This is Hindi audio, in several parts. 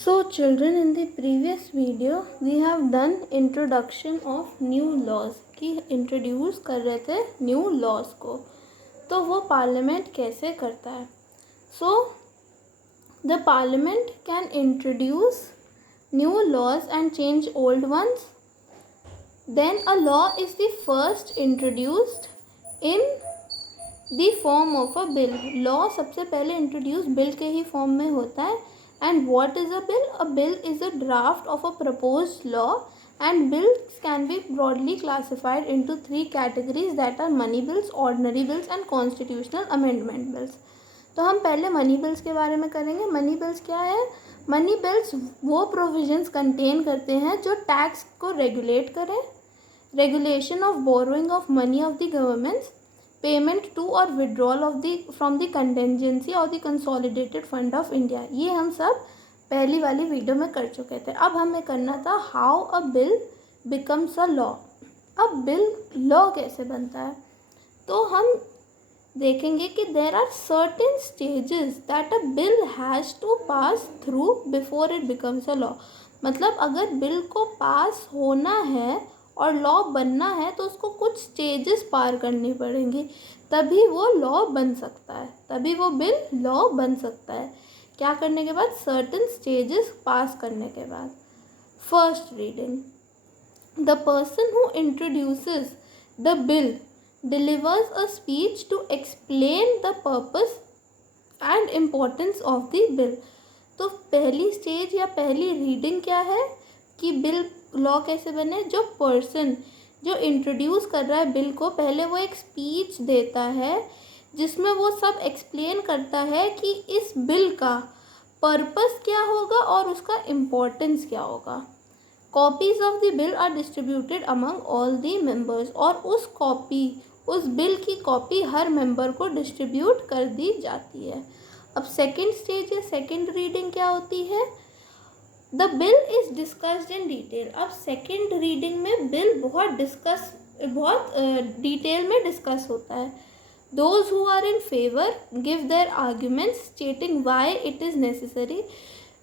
So children, in the previous video we have done introduction of new laws कि इंट्रोड्यूस कर रहे थे न्यू लॉज को, तो वो पार्लियामेंट कैसे करता है. So the parliament can introduce new laws and change old ones. Then a law is the first introduced in the form of a bill. Law सबसे पहले इंट्रोड्यूस बिल के ही फॉर्म में होता है. And what is a bill? A bill is a draft of a proposed law, and bills can be broadly classified into three categories, that are money bills, ordinary bills and constitutional amendment bills. तो हम पहले मनी बिल्स के बारे में करेंगे. मनी बिल्स क्या है? मनी बिल्स वो प्रोविजंस कंटेन करते हैं जो टैक्स को रेगुलेट करें, regulation of borrowing of money of the governments, payment to और withdrawal of the from the contingency और the consolidated fund of India. ये हम सब पहली वाली वीडियो में कर चुके थे. अब हमें करना था how a bill becomes a law. अब बिल लॉ कैसे बनता है, तो हम देखेंगे कि there are certain stages that a bill has to pass through before it becomes a law. मतलब अगर बिल को पास होना है और लॉ बनना है तो उसको कुछ स्टेजेस पार करनी पड़ेंगी, तभी वो लॉ बन सकता है, तभी वो बिल लॉ बन सकता है. क्या करने के बाद? सर्टेन स्टेजेस पास करने के बाद. First reading. The person who introduces the bill delivers a speech to explain the purpose and importance of the bill. तो पहली स्टेज या पहली रीडिंग क्या है कि बिल लॉ कैसे बने? जो पर्सन जो इंट्रोड्यूस कर रहा है बिल को, पहले वो एक स्पीच देता है जिसमें वो सब एक्सप्लेन करता है कि इस बिल का पर्पस क्या होगा और उसका इम्पोर्टेंस क्या होगा. Copies of the bill are distributed among all the members. और उस बिल की कॉपी हर मेंबर को डिस्ट्रीब्यूट कर दी जाती है. अब सेकेंड स्टेज या सेकेंड रीडिंग क्या होती है? The bill is discussed in detail. अब सेकेंड रीडिंग में बिल बहुत डिटेल में डिस्कस होता है. Those who are in favour give their arguments stating why it is necessary.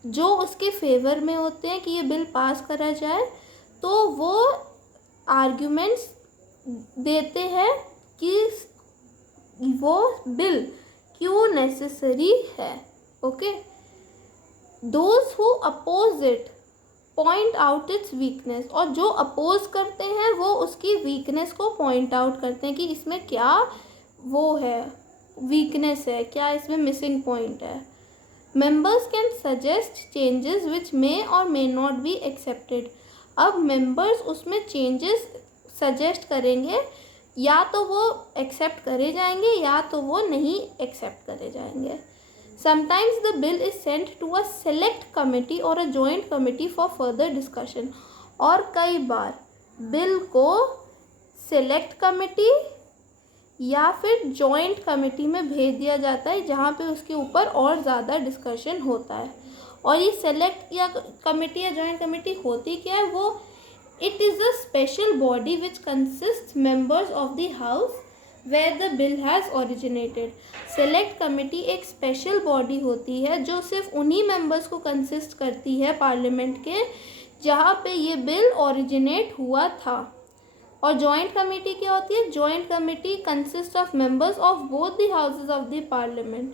जो उसके फेवर में होते हैं कि ये बिल पास करा जाए, तो वो आर्ग्यूमेंट्स देते हैं कि वो बिल क्यों नेसेसरी है. Okay. Those who oppose it point out its weakness. और जो अपोज करते हैं वो उसकी वीकनेस को पॉइंट आउट करते हैं कि इसमें क्या वो है, वीकनेस है, क्या इसमें मिसिंग पॉइंट है. Members can suggest changes which may or may not be accepted. अब members उसमें changes suggest करेंगे, या तो वो accept करे जाएंगे या तो वो नहीं accept करे जाएंगे. Sometimes the bill is sent to a select committee or a joint committee for further discussion. और कई बार बिल को select committee या फिर जॉइंट कमेटी में भेज दिया जाता है, जहाँ पे उसके ऊपर और ज़्यादा डिस्कशन होता है. और ये सेलेक्ट या कमेटी या जॉइंट कमेटी होती क्या है? वो it is a special body which consist members of the house where the bill has originated. Select committee एक स्पेशल बॉडी होती है जो सिर्फ उन्हीं मेंबर्स को कंसिस्ट करती है पार्लियामेंट के जहाँ पे ये बिल ओरिजिनेट हुआ था. और जॉइंट कमेटी क्या होती है? Joint committee consist of members of both the houses of the parliament.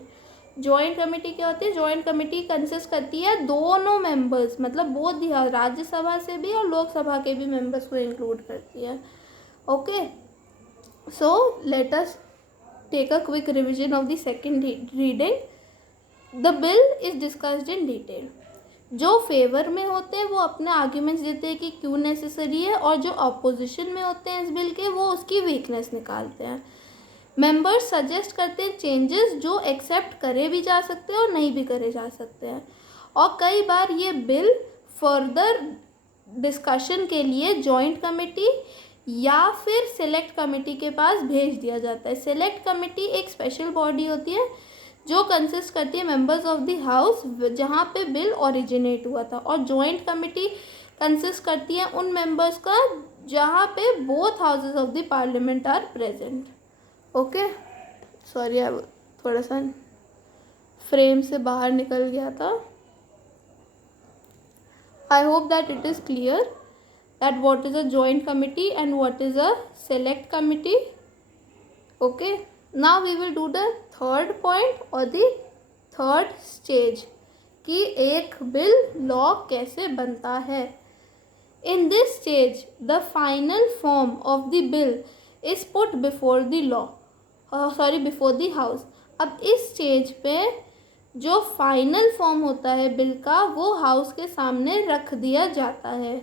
Joint committee क्या होती है? जॉइंट कमेटी कंसिस्ट करती है दोनों मेंबर्स, मतलब बोथ द हाउस, राज्यसभा से भी और लोकसभा के भी मेंबर्स को इंक्लूड करती है. Okay. So let us take a quick revision of the second reading. The bill is discussed in detail. जो फेवर में होते हैं वो अपने आर्ग्यूमेंट्स देते हैं कि क्यों नेसेसरी है, और जो अपोजिशन में होते हैं इस बिल के वो उसकी वीकनेस निकालते हैं. मेंबर्स सजेस्ट करते हैं चेंजेस जो एक्सेप्ट करे भी जा सकते हैं और नहीं भी करे जा सकते हैं. और कई बार ये बिल फर्दर डिस्कशन के लिए जॉइंट कमेटी या फिर सेलेक्ट कमेटी के पास भेज दिया जाता है. सेलेक्ट कमेटी एक स्पेशल बॉडी होती है जो कंसिस्ट करती है मेंबर्स ऑफ द हाउस जहाँ पे बिल ओरिजिनेट हुआ था. और जॉइंट कमेटी कंसिस्ट करती है उन मेंबर्स का जहाँ पे both houses of the parliament are present. Okay. Sorry, अब थोड़ा सा फ्रेम से बाहर निकल गया था. I hope that it is clear that what is a joint committee and what is a select committee. Okay, now we will do the third point or the third stage कि एक बिल लॉ कैसे बनता है. In this stage, the final form of the bill is put before the law. before the house. अब इस स्टेज पे जो फाइनल फॉर्म होता है बिल का वो हाउस के सामने रख दिया जाता है.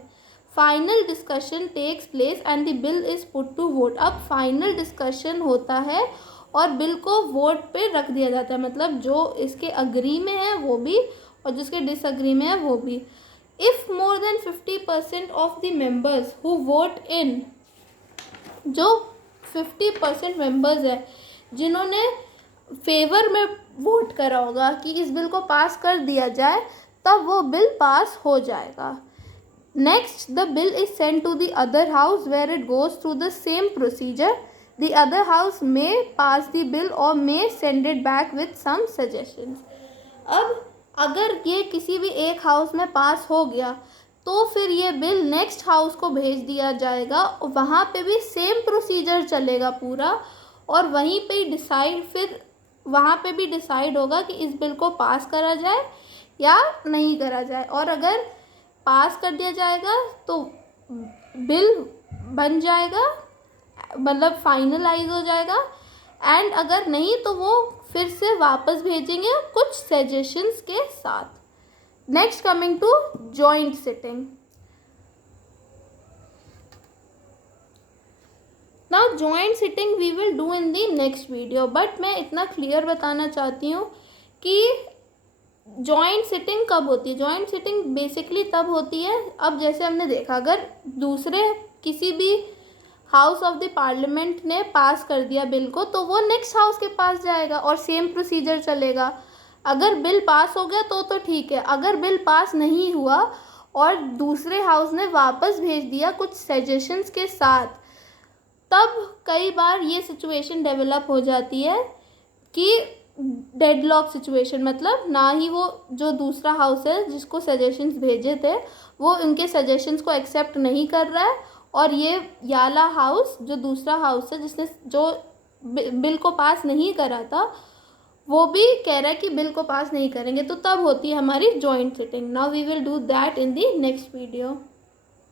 Final discussion takes place and the bill is put to vote. अब फाइनल डिस्कशन होता है और बिल को वोट पे रख दिया जाता है. मतलब जो इसके अग्री में है वो भी और जिसके डिसअग्री में है वो भी. If more than 50% of the members who vote in, जो 50% मेंबर्स है जिन्होंने फेवर में वोट करा होगा कि इस बिल को पास कर दिया जाए, तब वो बिल पास हो जाएगा. Next, the bill is send to the other house where it goes through the same procedure. The other house may pass the bill और may send it back with some suggestions. अब अगर ये किसी भी एक हाउस में पास हो गया तो फिर ये बिल नेक्स्ट हाउस को भेज दिया जाएगा और वहाँ पे भी सेम प्रोसीजर चलेगा पूरा और वहीं पे ही डिसाइड, फिर वहाँ पे भी डिसाइड होगा कि इस बिल को पास करा जाए या नहीं करा जाए. और अगर पास कर दिया जाएगा तो बिल बन जाएगा, मतलब फाइनलाइज हो जाएगा. एंड अगर नहीं तो वो फिर से वापस भेजेंगे कुछ सजेशंस के साथ. Next, coming to joint sitting. Now joint sitting we will do in the next video, but मैं इतना क्लियर बताना चाहती हूँ कि जॉइंट सिटिंग कब होती है. जॉइंट सिटिंग बेसिकली तब होती है, अब जैसे हमने देखा, अगर दूसरे किसी भी हाउस ऑफ द पार्लियामेंट ने पास कर दिया बिल को तो वो नेक्स्ट हाउस के पास जाएगा और सेम प्रोसीजर चलेगा. अगर बिल पास हो गया तो ठीक है. अगर बिल पास नहीं हुआ और दूसरे हाउस ने वापस भेज दिया कुछ सजेशंस के साथ, तब कई बार ये सिचुएशन डेवलप हो जाती है कि डेडलॉक सिचुएशन, मतलब ना ही वो जो दूसरा हाउस है जिसको सजेशंस भेजे थे वो उनके सजेशंस को एक्सेप्ट नहीं कर रहा है और ये वाला हाउस, जो दूसरा हाउस है जिसने जो बिल को पास नहीं करा था, वो भी कह रहा है कि बिल को पास नहीं करेंगे. तो तब होती है हमारी joint sitting. Now we will do that in the next video.